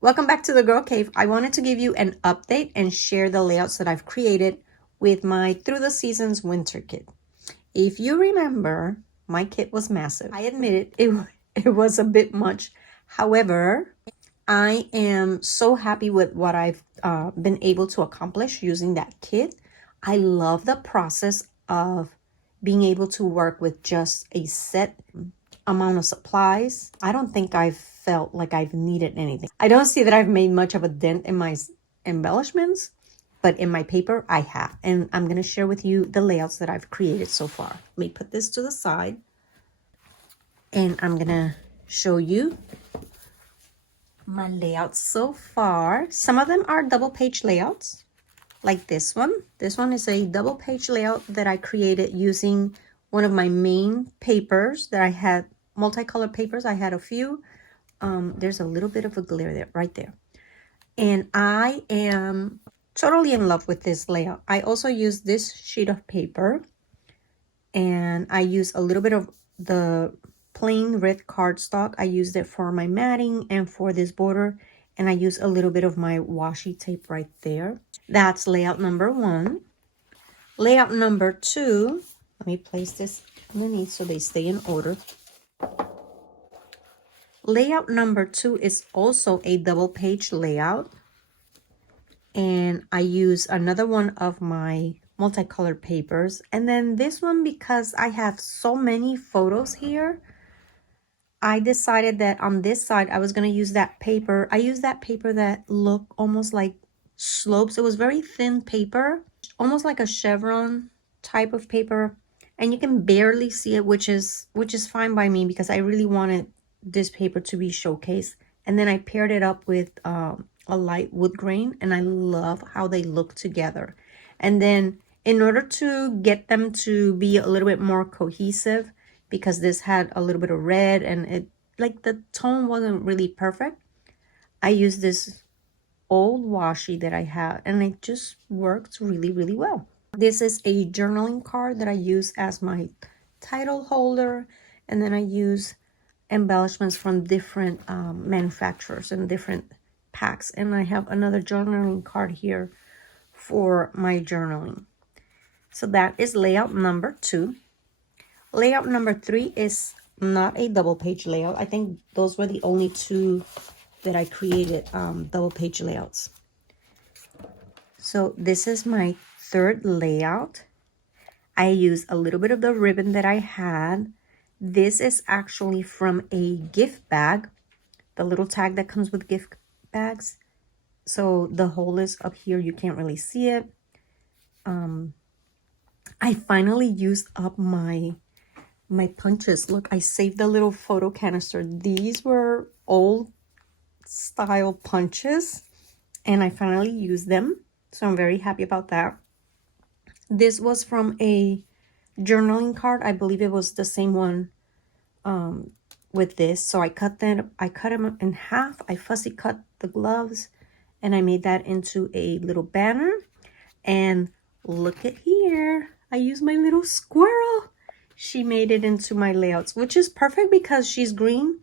Welcome back to the Girl Cave. I wanted to give you an update and share the layouts that I've created with my Through the Seasons winter kit. If you remember, my kit was massive. I admit it was a bit much. However, I am so happy with what I've been able to accomplish using that kit. I love the process of being able to work with just a set amount of supplies. I don't think I've felt like I've needed anything. I don't see that I've made much of a dent in my embellishments, but in my paper I have. And I'm going to share with you the layouts that I've created so far. Let me put this to the side and I'm going to show you my layouts so far. Some of them are double page layouts like this one. This one is a double page layout that I created using one of my main papers that I had, multicolored papers. I had a few. There's a little bit of a glare there, right there. And I am totally in love with this layout. I also use this sheet of paper and I use a little bit of the plain red cardstock. I used it for my matting and for this border. And I use a little bit of my washi tape right there. That's layout number 1. Layout number 2, let me place this underneath so they stay in order. Layout number 2 is also a double page layout. And I use another one of my multicolored papers. And then this one, because I have so many photos here, I decided that on this side, I was going to use that paper. I used that paper that looked almost like slopes. It was very thin paper, almost like a chevron type of paper. And you can barely see it, which is fine by me because I really wanted this paper to be showcased. And then I paired it up with a light wood grain, and I love how they look together. And then in order to get them to be a little bit more cohesive, because this had a little bit of red and it, like, the tone wasn't really perfect, I used this old washi that I have, and it just works really, really well. This is a journaling card that I use as my title holder, and then I use embellishments from different manufacturers and different packs. And I have another journaling card here for my journaling. So that is layout number 2. Layout number 3 is not a double page layout. I think those were the only 2 that I created double page layouts. So this is my 3rd layout. I use a little bit of the ribbon that I had. This is actually from a gift bag, the little tag that comes with gift bags. So the hole is up here. You can't really see it. I finally used up my punches. Look, I saved the little photo canister. These were old style punches and I finally used them. So I'm very happy about that. This was from a journaling card. I believe it was the same one with this. So I cut them in half. I fussy cut the gloves and I made that into a little banner. And look at here. I used my little squirrel. She made it into my layouts, which is perfect because she's green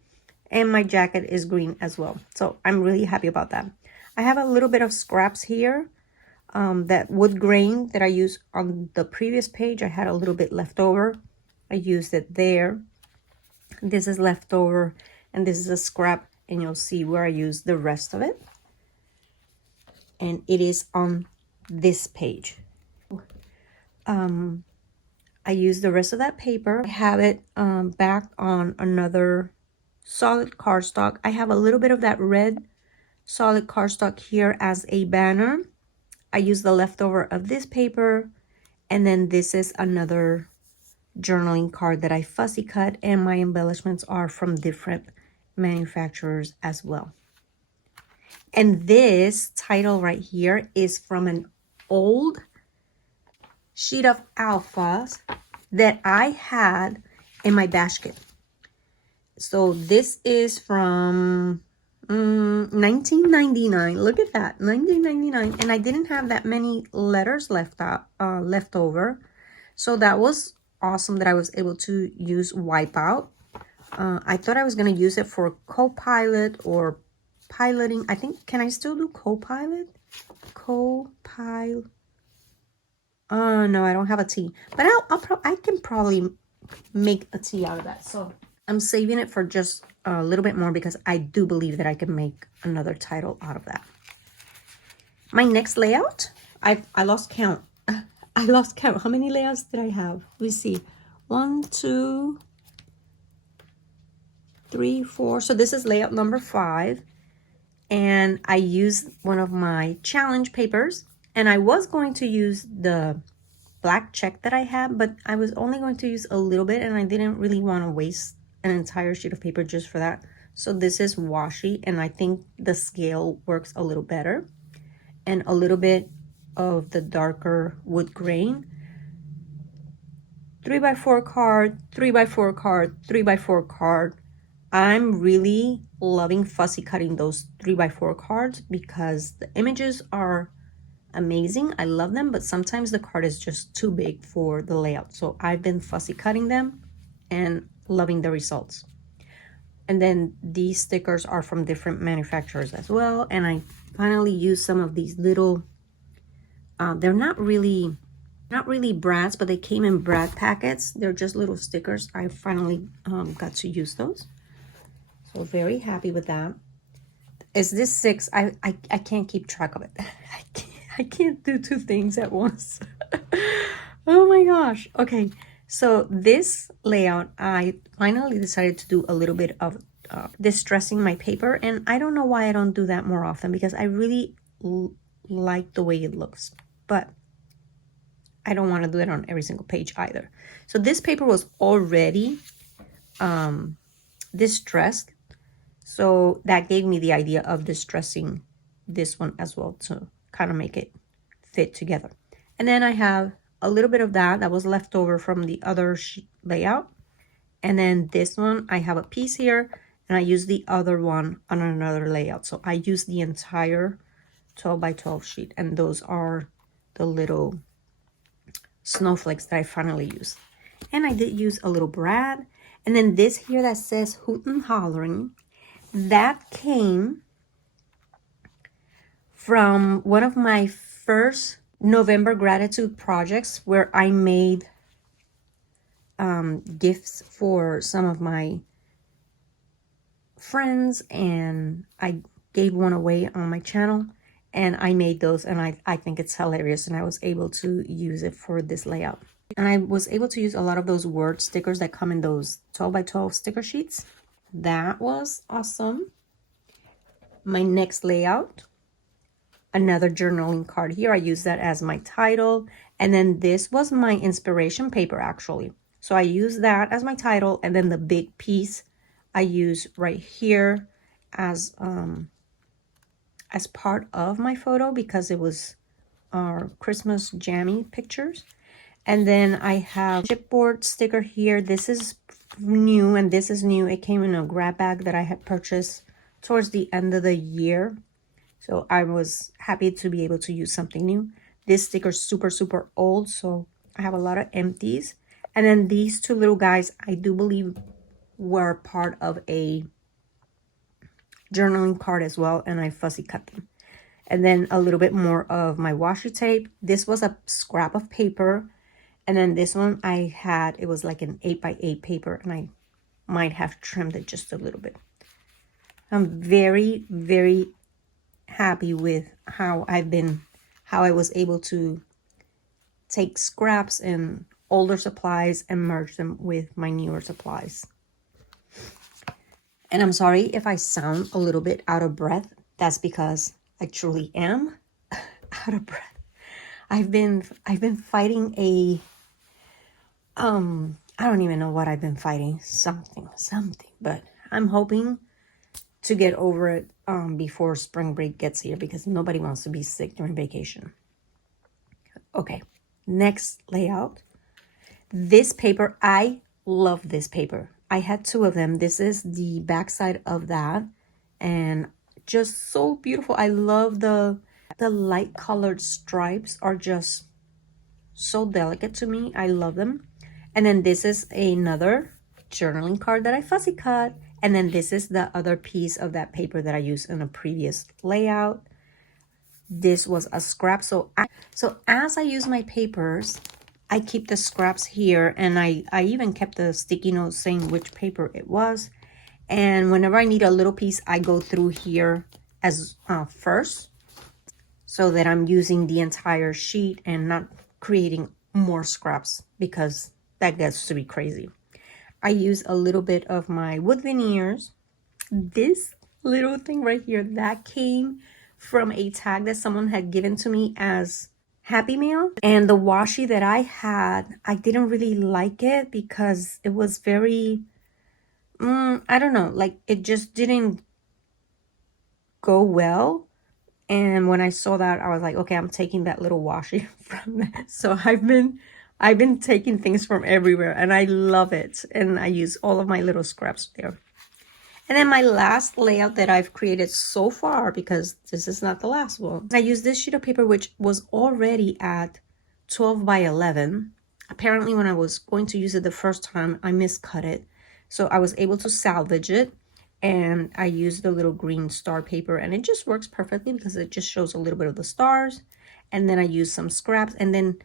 and my jacket is green as well. So I'm really happy about that. I have a little bit of scraps here. That wood grain that I used on the previous page, I had a little bit left over. I used it there. This is left over and this is a scrap, and you'll see where I used the rest of it. And it is on this page. I used the rest of that paper. I have it back on another solid cardstock. I have a little bit of that red solid cardstock here as a banner. I use the leftover of this paper, and then this is another journaling card that I fussy cut, and my embellishments are from different manufacturers as well. And this title right here is from an old sheet of alphas that I had in my basket. So this is from 1999. Look at that, 1999. And I didn't have that many letters left over. So that was awesome that I was able to use Wipeout. I thought I was going to use it for Copilot or piloting. I think, can I still do co-pilot? Co-pilot. No, I don't have a T, but I can probably make a T out of that. So I'm saving it for just a little bit more because I do believe that I can make another title out of that. My next layout, I lost count. I lost count. How many layouts did I have? Let me see. 1, 2, 3, 4. So this is layout number 5. And I used one of my challenge papers. And I was going to use the black check that I had, but I was only going to use a little bit and I didn't really want to waste an entire sheet of paper just for that. So this is washi and I think the scale works a little better. And a little bit of the darker wood grain. 3x4 card, 3x4 card, 3x4 card. I'm really loving fussy cutting those 3x4 cards because the images are amazing. I love them, but sometimes the card is just too big for the layout. So I've been fussy cutting them and loving the results. And then these stickers are from different manufacturers as well. And I finally used some of these little, they're not really brads, but they came in brad packets. They're just little stickers. I finally got to use those. So very happy with that. Is this 6? I can't keep track of it. I can't do 2 things at once. Oh my gosh. Okay. So this layout, I finally decided to do a little bit of distressing my paper. And I don't know why I don't do that more often because I really like the way it looks. But I don't want to do it on every single page either. So this paper was already distressed. So that gave me the idea of distressing this one as well to kind of make it fit together. And then I have a little bit of that was left over from the other layout. And then this one, I have a piece here and I use the other one on another layout. So I use the entire 12x12 sheet and those are the little snowflakes that I finally used. And I did use a little brad. And then this here that says hootin' hollering, that came from one of my first November gratitude projects where I made gifts for some of my friends and I gave one away on my channel and I made those and I think it's hilarious and I was able to use it for this layout. And I was able to use a lot of those word stickers that come in those 12x12 sticker sheets. That was awesome. My next layout, another journaling card here. I use that as my title. And then this was my inspiration paper actually. So I use that as my title and then the big piece I use right here as part of my photo because it was our Christmas jammy pictures. And then I have chipboard sticker here. This is new and this is new. It came in a grab bag that I had purchased towards the end of the year. So I was happy to be able to use something new. This sticker is super, super old. So I have a lot of empties. And then these 2 little guys, I do believe were part of a journaling card as well. And I fussy cut them. And then a little bit more of my washi tape. This was a scrap of paper. And then this one I had, it was like an 8x8 paper and I might have trimmed it just a little bit. I'm very, very happy with how I was able to take scraps and older supplies and merge them with my newer supplies. And I'm sorry if I sound a little bit out of breath. That's because I truly am out of breath. I've been fighting a I don't even know what I've been fighting. Something, but I'm hoping to get over it before spring break gets here because nobody wants to be sick during vacation. Okay, next layout. This paper, I love this paper. I had 2 of them. This is the backside of that and just so beautiful. I love the light colored stripes are just so delicate to me. I love them. And then this is another journaling card that I fussy cut. And then this is the other piece of that paper that I used in a previous layout. This was a scrap. So as I use my papers, I keep the scraps here, and I even kept the sticky notes saying which paper it was. And whenever I need a little piece, I go through here as first, so that I'm using the entire sheet and not creating more scraps, because that gets to be crazy. I use a little bit of my wood veneers. This little thing right here, that came from a tag that someone had given to me as Happy Meal. And the washi that I had, I didn't really like it because it was very, I don't know, like it just didn't go well. And when I saw that, I was like, okay, I'm taking that little washi from that. So I've been taking things from everywhere, and I love it. And I use all of my little scraps there. And then my last layout that I've created so far, because this is not the last one, I used this sheet of paper, which was already at 12 by 11. Apparently, when I was going to use it the first time, I miscut it. So I was able to salvage it. And I used the little green star paper, and it just works perfectly because it just shows a little bit of the stars. And then I used some scraps. And then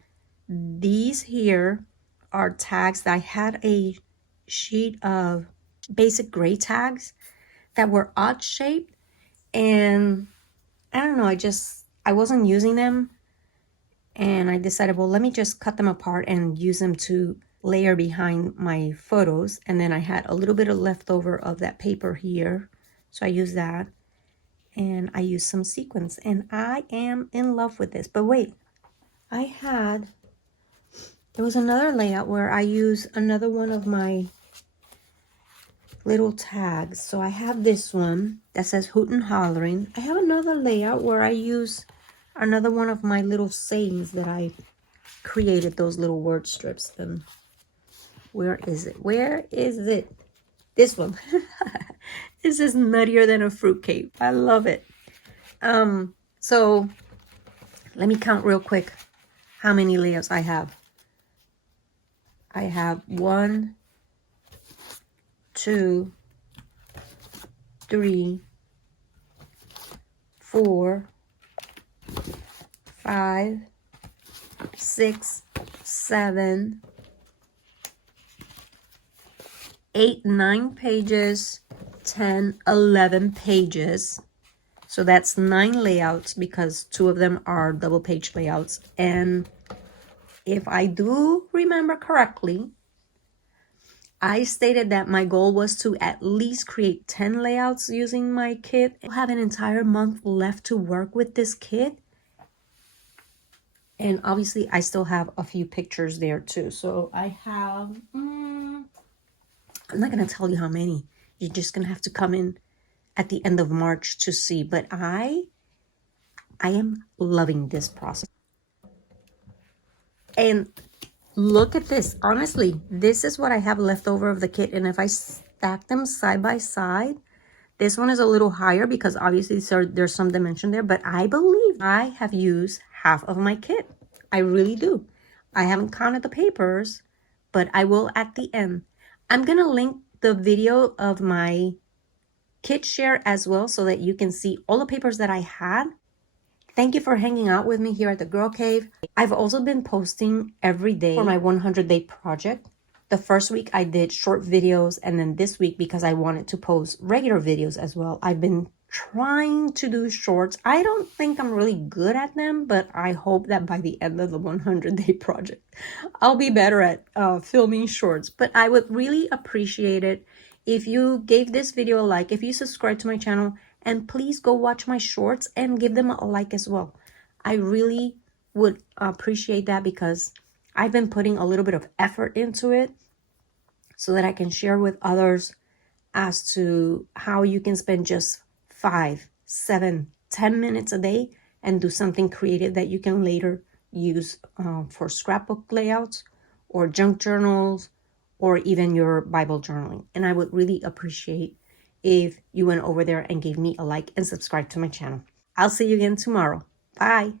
these here are tags that I had a sheet of basic gray tags that were odd shaped, and I don't know, I wasn't using them, and I decided, well, let me just cut them apart and use them to layer behind my photos. And then I had a little bit of leftover of that paper here, so I used that, and I used some sequins, and I am in love with this. But wait, there was another layout where I used another one of my little tags. So I have this one that says Hoot and Hollering. I have another layout where I use another one of my little sayings that I created, those little word strips. And where is it? This one. This is nuttier than a fruitcake. I love it. So let me count real quick how many layouts I have. I have 1, 2, 3, 4, 5, 6, 7, 8, 9 pages, 10, 11 pages. So that's 9 layouts, because 2 of them are double page layouts. And if I do remember correctly, I stated that my goal was to at least create 10 layouts using my kit. I have an entire month left to work with this kit. And obviously I still have a few pictures there too. So I have, I'm not going to tell you how many. You're just going to have to come in at the end of March to see. But I am loving this process. And look at this. Honestly, this is what I have left over of the kit. And if I stack them side by side, this one is a little higher because obviously there's some dimension there. But I believe I have used half of my kit. I really do. I haven't counted the papers, but I will at the end. I'm going to link the video of my kit share as well, so that you can see all the papers that I had. Thank you for hanging out with me here at the Girl Cave. I've also been posting every day for my 100-day project. The first week I did short videos, and then this week, because I wanted to post regular videos as well, I've been trying to do shorts. I don't think I'm really good at them, but I hope that by the end of the 100-day project, I'll be better at filming shorts. But I would really appreciate it if you gave this video a like, if you subscribe to my channel, and please go watch my shorts and give them a like as well. I really would appreciate that, because I've been putting a little bit of effort into it so that I can share with others as to how you can spend just 5, 7, 10 minutes a day and do something creative that you can later use for scrapbook layouts or junk journals or even your Bible journaling. And I would really appreciate if you went over there and gave me a like and subscribe to my channel. I'll see you again tomorrow. Bye.